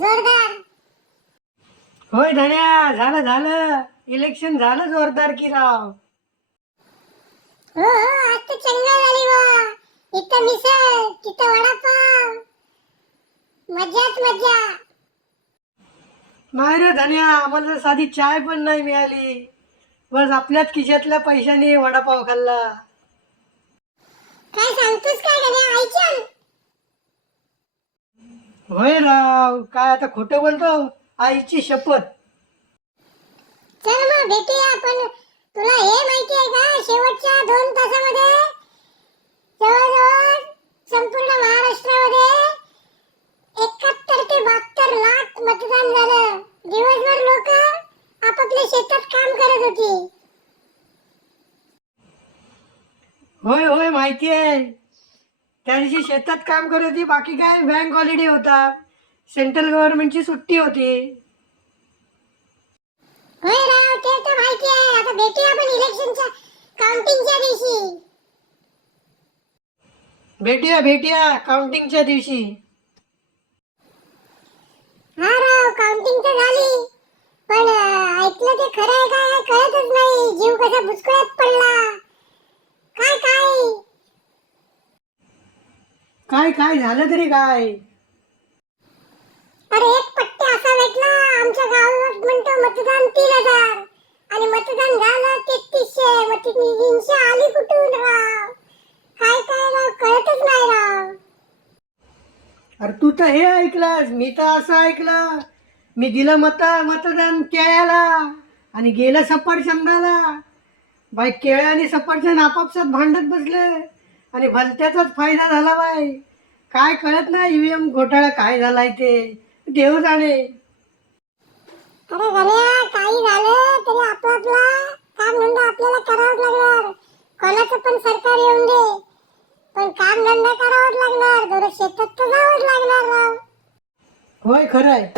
जोरदार. होय धन्या झालं झालं. इलेक्शन झालं जोरदार की राव. हो हो आज तर चंगल झाली वा इथं मिसळ तिथं वडापाव. मजाच मजा नाही रे धन्या आम्हाला तर साधी चाय पण नाही मिळाली. बस आपल्याच खिशातल्या पैशाने वडापाव खाल्ला. काय सांगतोस काय गण्या? आईच्या होय राव काय आता खोटं बोलतो? आईची शपथ. चल मग भेटूया पण तुला हे माहिती आहे का शेवटच्या दोन तासामध्ये? जवळजवळ संपूर्ण महाराष्ट्रामध्ये एकाहत्तर ते बहात्तर लाख मतदान झालं. दिवसभर लोक आपापल्या शेतात काम करत होती. होय होय माहिती आहे. त्या दिवशी शेतात काम करत होती बाकी काय बँक हॉलिडे होता. सेंट्रल गव्हर्नमेंटची सुट्टी होती. होय राव ते तर माहिती आहे. आता भेटूया आपण इलेक्शनच्या काउंटिंगच्या दिवशी. भेटूया भेटूया काउंटिंगच्या दिवशी. हा राव काउंटिंग तर झाली. पण अं, ऐकलं ते खरं आहे काय कळतच नाही. जीव कसा बुचकळ्यात पडला काय काय काय काय झालं तरी काय? अरे एक पट्टे असा भेटला. आमच्या गावात म्हणतो मतदान तीन हजार. आणि मतदान झालं तेहतीसशे. मग ती तीनशे आली कुठून राव? काय काय राव? कळतच नाही राव. अरे तू तर हे ऐकलंस. मी तर असं ऐकलं. मी दिलं मत मतदान केळ्याला आणि गेलं सफरचंदाला. बाई केळ्या आणि सफरचंद आपापसात भांडत बसले. आणि भलत्याचाच फायदा झाला बाई. काय कळत नाही ईव्हीएम घोटाळा काय झालाय ते. देव जाणे. अरे घड्या काही झालं तरी आपापला काम धंदा आपल्याला करावाच लागणार. कोणाचं पण सरकार येऊन दे. पण काम धंदा करावाच लागणार. दररोज शेतात तर जावंच लागणार राव. होय खरंय.